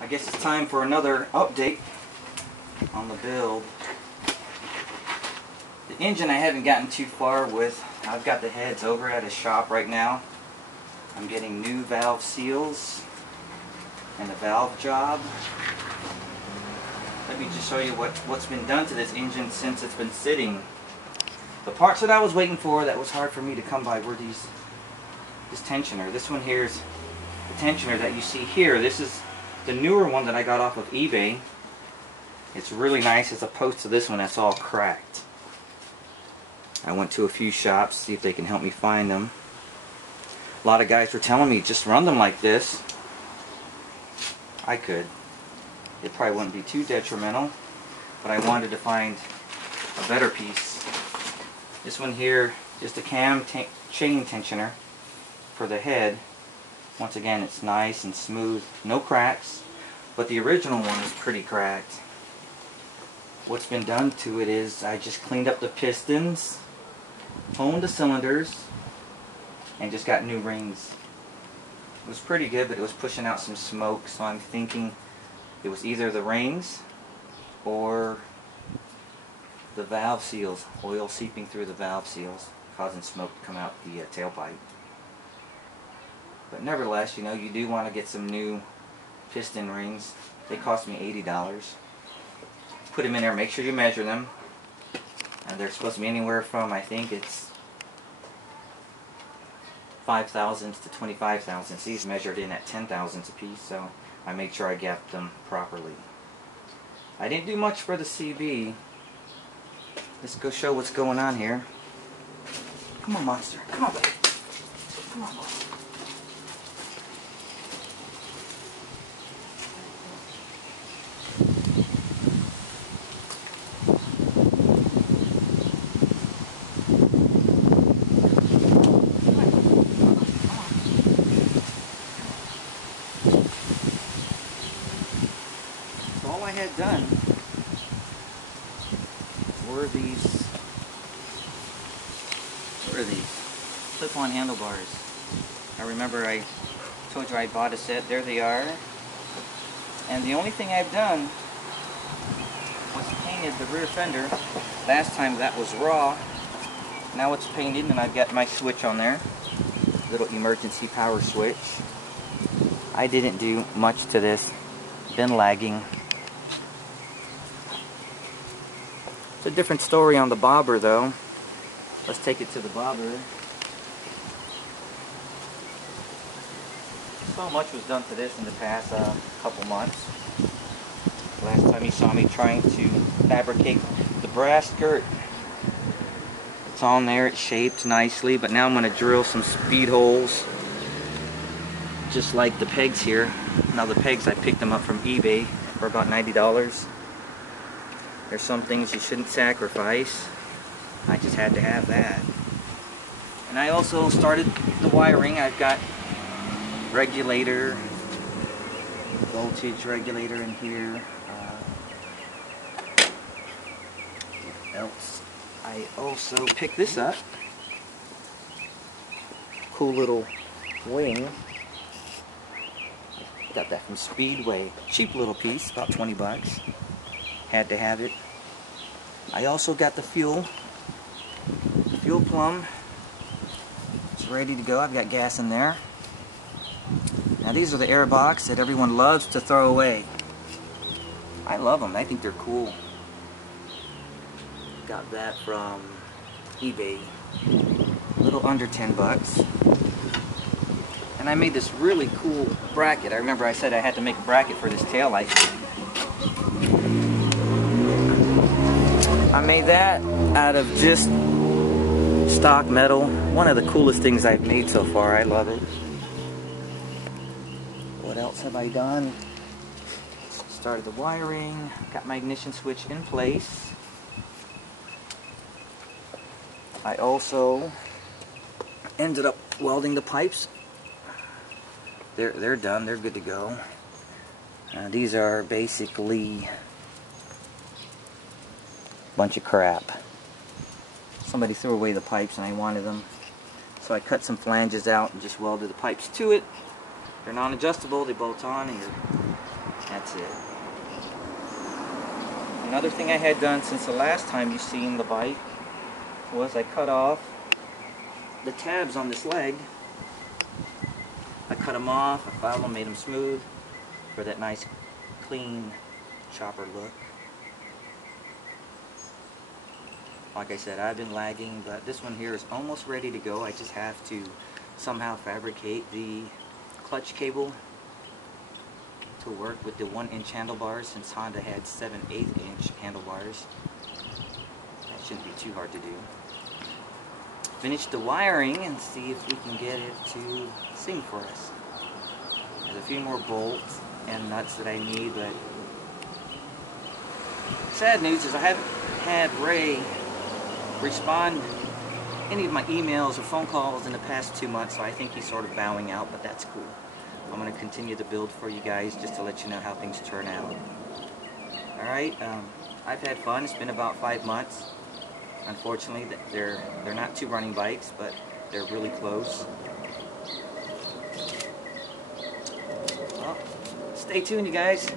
I guess it's time for another update on the build. The engine I haven't gotten too far with. I've got the heads over at a shop right now. I'm getting new valve seals and a valve job. Let me just show you what's been done to this engine since it's been sitting. The parts that I was waiting for that was hard for me to come by were this tensioner. This one here is the tensioner that you see here. This is the newer one that I got off of eBay. It's really nice as opposed to this one that's all cracked. I went to a few shops to see if they can help me find them. A lot of guys were telling me just run them like this. I could. It probably wouldn't be too detrimental, but I wanted to find a better piece. This one here is the cam chain tensioner for the head. Once again, it's nice and smooth, no cracks, but the original one is pretty cracked. What's been done to it is I just cleaned up the pistons, honed the cylinders, and just got new rings. It was pretty good, but it was pushing out some smoke, so I'm thinking it was either the rings or the valve seals, oil seeping through the valve seals, causing smoke to come out the tailpipe. But nevertheless, you know, you do want to get some new piston rings. They cost me $80. Put them in there, make sure you measure them. And they're supposed to be anywhere from, I think it's 5 thousandths to 25 thousandths. These measured in at 10 thousandths a piece, so I made sure I gapped them properly. I didn't do much for the CB. Let's go show what's going on here. Come on, monster. Come on, buddy. Come on, boy. All I had done were these clip-on handlebars. I remember I told you I bought a set. There they are. And the only thing I've done was painted the rear fender. Last time that was raw. Now it's painted and I've got my switch on there. Little emergency power switch. I didn't do much to this. Been lagging. It's a different story on the bobber though. Let's take it to the bobber. So much was done to this in the past couple months. Last time you saw me trying to fabricate the brass skirt. It's on there, it's shaped nicely, but now I'm going to drill some speed holes. Just like the pegs here. Now the pegs, I picked them up from eBay for about $90. There's some things you shouldn't sacrifice. I just had to have that. And I also started the wiring. I've got regulator, voltage regulator in here. What else? I also picked this up. Cool little wing. Got that from Speedway. Cheap little piece, about 20 bucks. Had to have it. I also got the fuel plumb. It's ready to go. I've got gas in there. Now these are the air box that everyone loves to throw away. I love them. I think they're cool. Got that from eBay. A little under 10 bucks. And I made this really cool bracket. I remember I said I had to make a bracket for this taillight. I made that out of just stock metal. One of the coolest things I've made so far. I love it. What else have I done? Started the wiring. Got my ignition switch in place. I also ended up welding the pipes. They're done. They're good to go. These are basically a bunch of crap. Somebody threw away the pipes and I wanted them. So I cut some flanges out and just welded the pipes to it. They're non-adjustable, they bolt on, and That's it. Another thing I had done since the last time you seen the bike was I cut off the tabs on this leg. I cut them off, I filed them, made them smooth for that nice clean chopper look. Like I said, I've been lagging, but this one here is almost ready to go. I just have to somehow fabricate the clutch cable to work with the 1-inch handlebars, since Honda had 7/8-inch handlebars. That shouldn't be too hard to do. Finish the wiring and see if we can get it to sing for us. There's a few more bolts and nuts that I need, but sad news is I haven't had Ray respond any of my emails or phone calls in the past 2 months, so I think he's sort of bowing out, but that's cool. I'm going to continue to build for you guys just to let you know how things turn out. Alright, I've had fun. It's been about 5 months. Unfortunately, they're not 2 running bikes, but they're really close. Well, stay tuned, you guys.